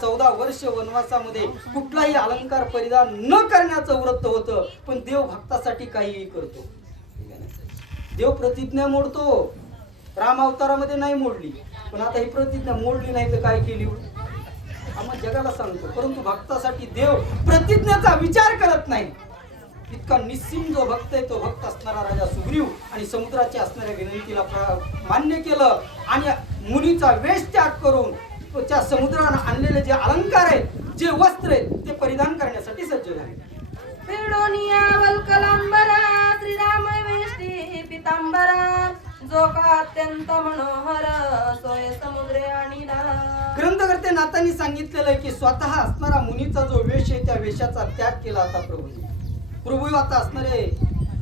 चौदा वर्ष वनवासामध्ये कुठलाही अलंकार परिधान न करण्याचं व्रत होतं पण देव भक्तासाठी काहीही करतो. देव प्रतिज्ञा मोडतो. राम अवतारामध्ये नाही मोडली पण आता ही प्रतिज्ञा मोडली नाही तर काय केली? आम्हाला जगाला सांगतो परंतु भक्तासाठी देव प्रतिज्ञेचा विचार करत नाही. इतका निस्सिम जो भक्त आहे तो भक्त असणारा राजा सुग्रीव आणि समुद्राच्या असणाऱ्या विनंतीला मान्य केलं आणि मुनीचा वेश त्याग करून त्या समुद्रानं आणलेले जे अलंकार आहेत जे वस्त्र आहेत ते परिधान करण्यासाठी सज्ज झाले. श्रीराम वेष्टी पितांबरा जो का अत्यंत मनोहर सोय समुद्रे आणि ग्रंथकर्ते नाथांनी सांगितलेलं आहे की स्वतः असणारा मुनीचा जो वेश आहे त्या वेशाचा त्याग केला आता प्रभूने. प्रभू आता असणारे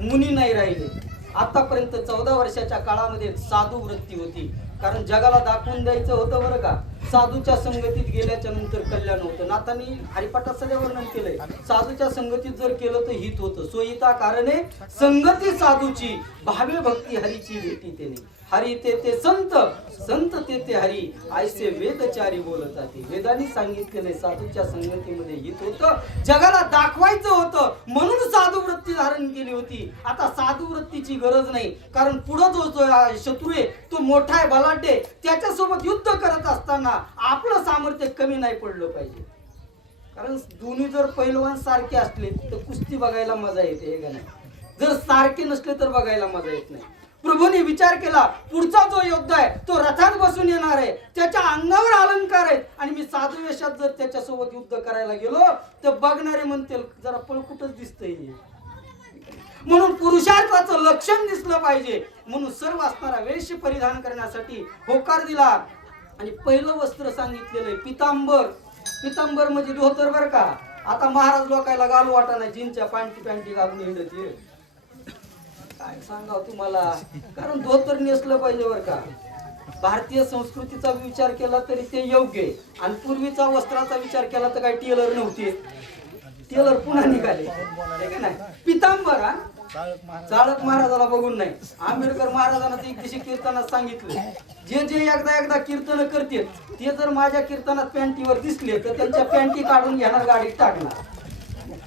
मुनी नाही राहिले. आतापर्यंत चौदा वर्षाच्या काळामध्ये साधू वृत्ती होती. कारण जगाला दाखवून द्यायचं होतं बरं का. साधूच्या संगतीत गेल्याच्यानंतर कल्याण होतं. नाथांनी हरिपाठात सगळ्या वर्णन केलंय. साधूच्या संगतीत जर केलं तर हित होतं. सोयिता कारणे संगती साधूची भावे भक्ती हरीची भेटी तेने. हरी ते ते संत संत ते ते हरी. आयसे वेदचारी बोलत ते वेदानी सांगितलेले साधूच्या संगतीमध्ये हित होतं. जगाला दाखवायचं होतं. म्हणून साधू वृत्ती धारण केली होती. आता साधू वृत्तीची गरज नाही. कारण पुढं जो जो शत्रू आहे तो मोठा आहे बला बर्थडे त्याच्यासोबत युद्ध करत असताना आपलं सामर्थ्य कमी नाही पडलं पाहिजे. कारण दोन्ही जर पैलवान सारखे असले तर कुस्ती बघायला मजा येते हे गाणे जर सारखे नसले तर बघायला मजा येत नाही. प्रभूने विचार केला पुढचा जो योद्धा आहे तो रथात बसून येणार आहे. त्याच्या अंगावर अलंकार आहेत आणि मी साधू वेशात जर त्याच्यासोबत युद्ध करायला गेलो तर बघणारे म्हणतील जरा पळकुटच दिसतंय म्हणून पुरुषार्थाचं लक्षण दिसलं पाहिजे. म्हणून सर्व असणारा वेश परिधान करण्यासाठी होकार दिला. आणि पहिलं वस्त्र सांगितलेलं आहे पितांबर. पितांबर म्हणजे धोतर बर का. आता महाराज लोकायला घालू वाटा नाही जीनच्या पॅन्टी पॅन्टी घालून हिंडत ये. काय सांगाव तुम्हाला? कारण धोतर नेसलं पाहिजे बर का. भारतीय संस्कृतीचा विचार केला तरी ते योग्य आहे. आणि पूर्वीचा वस्त्राचा विचार केला तर काय टेलर नव्हते. टेलर पुन्हा निघाले. नाही पितांबर हा? चाळक महाराजाला बघून नाही. आंबेडकर महाराजांना ते एकदिवशी कीर्तनात सांगितलं. जे जे एकदा एकदा कीर्तन करते ते जर माझ्या कीर्तनात पॅन्टीवर दिसले तर त्यांच्या पॅन्टी काढून घेणार गाडीत टाकणार.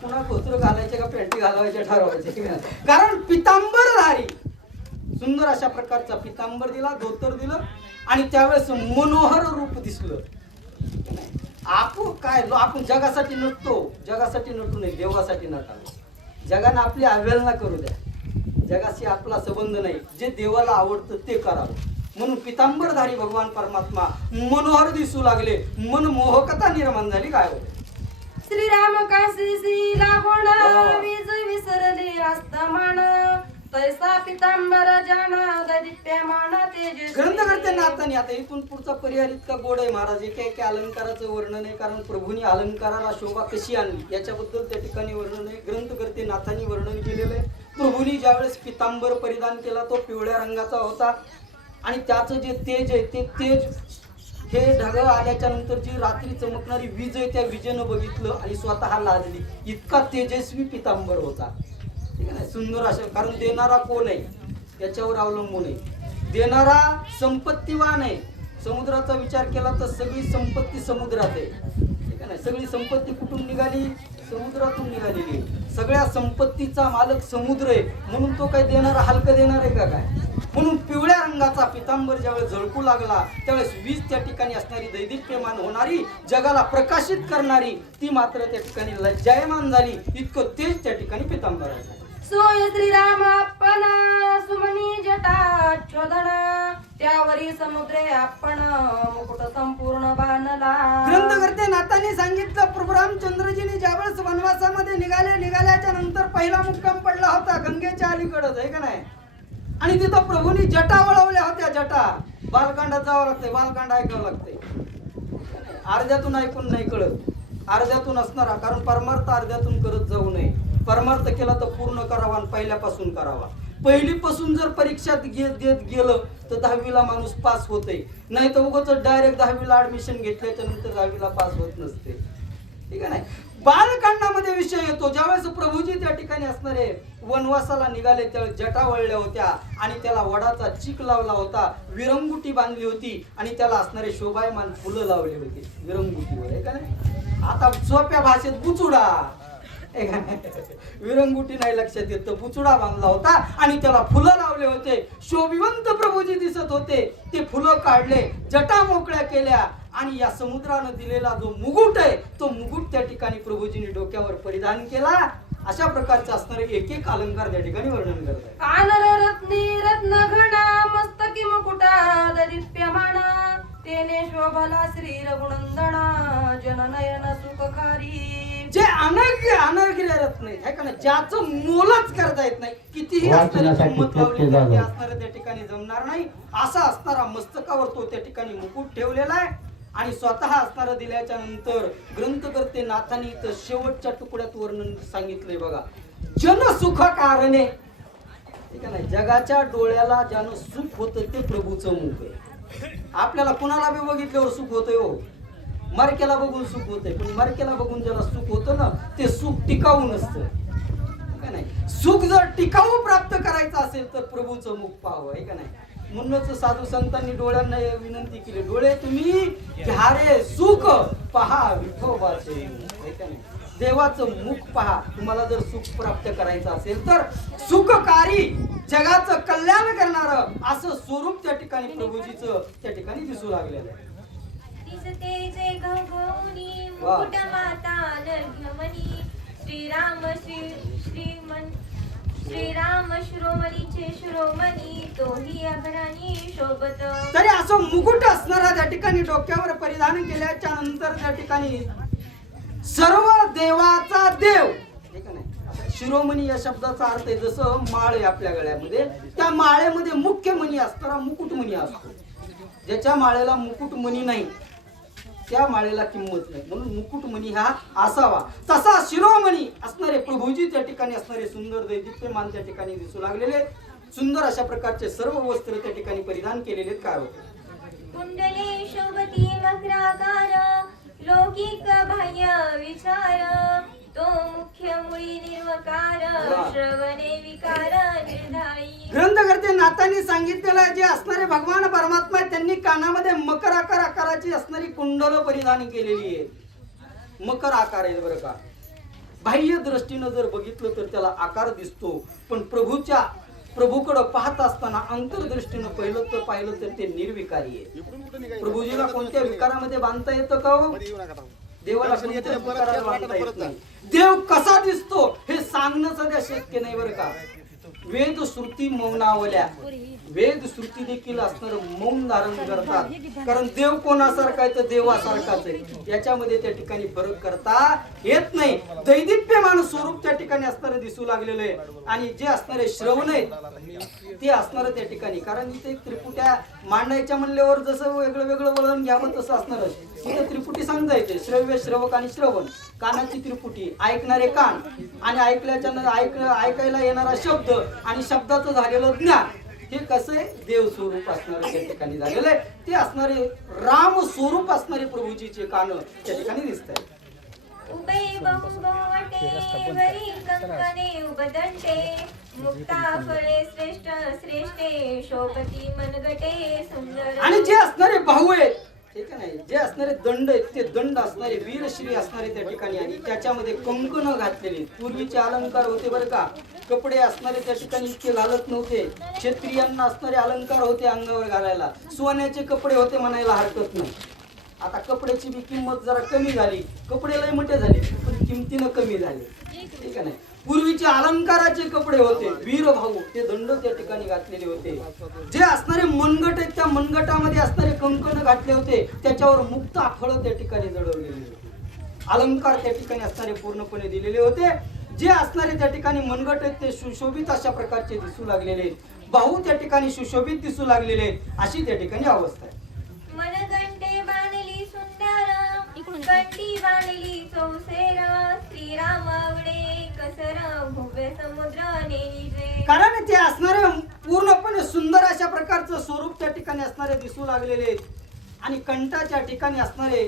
पुन्हा कोत्र घालायचे का पॅन्टी घालायचे ठरवायचे कारण पितांबर धारी. सुंदर अशा प्रकारचा पितांबर दिला धोतर दिलं आणि त्यावेळेस मनोहर रूप दिसलं. आपण काय आपण जगासाठी नटतो. जगासाठी नटू नये देवासाठी नटावं. जगानं आपली अवहेलना करू द्या. जगाशी आपला संबंध नाही. जे देवाला आवडतं ते करावं. म्हणून पितांबरधारी भगवान परमात्मा मनोहर दिसू लागले. मन मोहकता निर्माण झाली. काय होते श्रीराम काशी लागोण हो. वीज विसरली अस्तमान तैसा पितांबर जाना ग्रंथकर्त्यांना आता नाही आता इथून पुढचा पर्याय इतका गोड आहे महाराज. एका काय अलंकाराचं वर्णन आहे कारण प्रभूंनी अलंकाराला शोभा कशी आणली? याच्याबद्दल त्या ठिकाणी वर्णन आहे. ग्रंथकर्ते नाथांनी वर्णन केलेलं आहे. प्रभूंनी ज्यावेळेस पितांबर परिधान केला तो पिवळ्या रंगाचा होता. आणि त्याचं जे तेज आहे ते तेज हे ढग आल्याच्यानंतर जी रात्री चमकणारी वीज आहे त्या विजेनं बघितलं आणि स्वतः लाजली. इतका तेजस्वी पितांबर होता. ठीक आहे ना? सुंदर असं कारण देणारा कोण आहे? याच्यावर अवलंबून आहे. देणारा संपत्तीवान आहे. समुद्राचा विचार केला तर सगळी संपत्ती समुद्रात आहे. ठीक आहे ना? सगळी संपत्ती कुठून निघाली? समुद्रातून निघालेली सगळ्या संपत्तीचा मालक समुद्र आहे. म्हणून तो काही देणारा हलकं देणार आहे का काय? म्हणून पिवळ्या रंगाचा पितांबर ज्यावेळेस झळकू लागला त्यावेळेस वीज त्या ठिकाणी असणारी दैदिप्यमान होणारी जगाला प्रकाशित करणारी ती मात्र त्या ठिकाणी लज्जायमान झाली. इतकं तेज त्या ठिकाणी पितांबर आहे. सोय श्रीराम शोधन त्यावरी समुद्रे आपण मुकुट संपूर्ण बांधला. ग्रंथकर्ते नाताने सांगितलं प्रभू रामचंद्रजीने ज्यावेळेस वनवासामध्ये निघाले निघाल्याच्या नंतर पहिला मुक्काम पडला होता गंगेच्या अलीकडच आहे का नाही? आणि तिथं प्रभूंनी जटा वळवल्या होत्या जटा. बालकांडात जावं लागतंय बालकांड ऐकावं लागते अर्ध्यातून ऐकून नाही कळत. अर्ध्यातून असणारा कारण परमार्थ अर्ध्यातून करत जाऊ नये. परमार्थ केला तर पूर्ण करावा आणि पहिल्यापासून करावा. पहिलीपासून जर परीक्षात घेत देत गेलं तर दहावीला माणूस पास होते नाही तर उगाच डायरेक्ट दहावीला ऍडमिशन घेतल्याच्या नंतर दहावीला पास होत नसते. ठीक आहे नाही? बालकांडामध्ये विषय येतो. ज्यावेळेस प्रभूजी त्या ठिकाणी असणारे वनवासाला निघाले त्यावेळेस जटा वळल्या होत्या आणि त्याला वडाचा चिक लावला होता. विरंगुटी बांधली होती आणि त्याला असणारे शोभायमान फुलं लावली होती. विरंगुटीवर आहे का नाही? आता सोप्या भाषेत बुचुडा! विरंगुटी नाही लक्षात येत. तर बुचुडा बांधला होता आणि त्याला फुलं लावले होते. शोभिवंत प्रभूजी दिसत होते. ते फुलं काढले जटा मोकळ्या केल्या आणि या समुद्रानं दिलेला जो मुकुट आहे तो मुकुट त्या ठिकाणी प्रभूजीने डोक्यावर परिधान केला. अशा प्रकारचे असणारे एक एक अलंकार त्या ठिकाणी वर्णन करत आहे. कानर रत्नी रत्न घणा मस्तकी मुकुटा दीप्यमान तेने शोभला श्री रघुनंदना जननयन सुखकारी. जे अनर्घ्य अनर्घ्य रत्न आहेत है का नाही ज्याचं मोलच करता येत नाही कितीही असणारी किंमत लावली प्रत्येक तरी ते जागा. असणारं त्या ठिकाणी जमणार नाही. असा असणारा मस्तकावर तो त्या ठिकाणी मुकुट ठेवलेला आहे. आणि स्वतः असणारं दिल्याच्या नंतर ग्रंथकर्ते नाथांनी इथं शेवटच्या तुकड्यात वर्णन सांगितलंय बघा. जनसुख कारणे ठीक आहे ना जगाच्या डोळ्याला ज्यानं सुख होतं ते प्रभूचं मुख आहे. आपल्याला कुणाला बी बघितल्यावर सुख होतंय हो. मरक्याला बघून सुख होतंय. पण मरक्याला बघून ज्याला सुख होतं ना ते सुख टिकाऊ नसतं का नाही? सुख जर टिकाऊ प्राप्त करायचं असेल तर प्रभूचं मुख पाहावं आहे का नाही? म्हणूनच साधू संतांनी डोळ्यांना विनंती केली डोळे तुम्ही घ्या रे सुख पहा विठोबाचे का नाही? देवाचं मुख पहा. तुम्हाला जर सुख प्राप्त करायचं असेल तर सुखकारी जगाचं कल्याण करणार असं स्वरूप त्या ठिकाणी प्रभूजीचं त्या ठिकाणी दिसू लागलेलं आहे. दिसते जे वा. मुकुट माता नर्घ्यमणी श्रीराम श्री श्रीमन श्रीराम शिरोमणीचे शिरोमणी तोही अग्राणी शोभत तरी असं मुकुट असणारा त्या ठिकाणी डोक्यावर परिधान केल्याच्यानंतर त्या ठिकाणी सर्व देवाचा देव? शिरोमणी या शब्दाचा अर्थ आहे जसं माळ आहे आपल्या गळ्यामध्ये त्या माळेमध्ये मुख्य मणी असणारा मुकुटमणी असतो ज्याच्या माळेला मुकुटमणी नाही त्या माळेला किंमत नाही म्हणून मुकुटमणी हा असावा तसा शिरोमणी असणारे प्रभूजी त्या ठिकाणी असणारे सुंदर दैदिप्यमान त्या ठिकाणी दिसू लागलेले सुंदर अशा प्रकारचे सर्व वस्त्र त्या ठिकाणी परिधान केलेले. काय होते कुंडले शोभती मकराकार लौकिक बाह्य विचार तो मुख्य मुळी निर्वकार. श्रवणे विकार ग्रंथकर्ते नाथांनी सांगितलेलं आहे जे असणारे भगवान परमात्मा त्यांनी कानामध्ये मकर आकार आकाराची असणारी कुंडल परिधान केलेली आहे मकर आकार आहे बरं का. बाह्य दृष्टीनं जर बघितलं तर त्याला आकार दिसतो. पण प्रभूच्या प्रभूकडं पाहत असताना अंतर्दृष्टीनं पहिलं तर पाहिलं तर ते निर्विकारी आहे प्रभूजीला कोणत्या विकारामध्ये बांधता येतं का हो? देवाला कोणत्या विकारात बांधता येत नाही. देव कसा दिसतो हे सांगणं सध्या शक्य नाही बरं का. वेद श्रुती मौनावल्या. वेद श्रुती देखील असणार मौन धारण करतात. कारण देव कोणासारखा आहे तर देवासारखाच आहे. याच्यामध्ये त्या ठिकाणी फरक करता येत नाही. दैदिप्यमान स्वरूप त्या ठिकाणी असणारं दिसू लागलेलं आहे. आणि जे असणारे श्रवण आहेत ते असणार त्या ठिकाणी. कारण इथे त्रिपुट्या मांडायच्या म्हणल्यावर जसं वेगळं वेगळं वळण घ्यावं तसं असणारच इथे त्रिपुटी सांगता श्रव्य श्रवक आणि श्रवण. कानाची त्रिपुटी ऐकणारे कान. आणि ऐकल्याच्या ऐक ऐकायला येणारा शब्द आणि शब्दाचं झालेलं ज्ञान हे कसं आहे? देव स्वरूप असणार त्या ठिकाणी झालेलं आहे. ते असणारे राम स्वरूप असणारे प्रभूजीचे कान त्या ठिकाणी दिसत आहे आणि जे असणारे भाऊ आहेत ठीक आहे नाही? जे असणारे दंड आहेत ते दंड असणारे वीरश्री असणारे त्या ठिकाणी आणि त्याच्यामध्ये कंकण घातलेले पूर्वीचे अलंकार होते बरं का. कपडे असणारे त्या ठिकाणी इतके घालत नव्हते. क्षत्रियांना असणारे अलंकार होते अंगावर घालायला. सोन्याचे कपडे होते म्हणायला हरकत नाही. आता कपड्याची बी किंमत जरा कमी झाली. कपडे लय मोठे झाले पण किमतीनं कमी झाले. ठीक आहे नाही? पूर्वीचे अलंकाराचे कपडे होते वीर भाऊ ते दंड त्या ठिकाणी घातलेले होते. जे असणारे मनगट आहेत त्या मनगटामध्ये असणारे कंकण घातले होते त्याच्यावर मुक्त आखळ त्या ठिकाणी जडवलेले होते. अलंकार त्या ठिकाणी असणारे पूर्णपणे दिलेले होते. जे असणारे त्या ठिकाणी मनगट आहेत ते सुशोभित अशा प्रकारचे दिसू लागलेले आहेत. भाऊ त्या ठिकाणी सुशोभित दिसू लागलेले आहेत अशी त्या ठिकाणी अवस्था आहे. सुंदर कंठी बांधली चौसेरा श्रीराम आवडे. कसर भव्य समुद्र कारण ते असणारे पूर्णपणे सुंदर अशा प्रकारचं स्वरूप त्या ठिकाणी असणारे दिसू लागलेले आहेत. आणि कंठाच्या ठिकाणी असणारे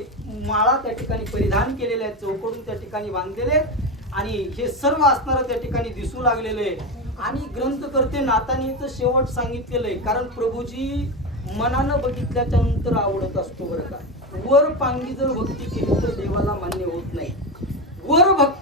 माळा त्या ठिकाणी परिधान केलेले आहेत चौकडून त्या ठिकाणी बांधलेले आहेत. आणि हे सर्व असणारं त्या ठिकाणी दिसू लागलेलं आहे आणि ग्रंथकर्ते नातानीचं शेवट सांगितलेलं आहे कारण प्रभूजी मनानं बघितल्याच्या नंतर आवडत असतो बरं का. वर पांगी जर भक्ती केली तर देवाला मान्य होत नाही. वर भक्ती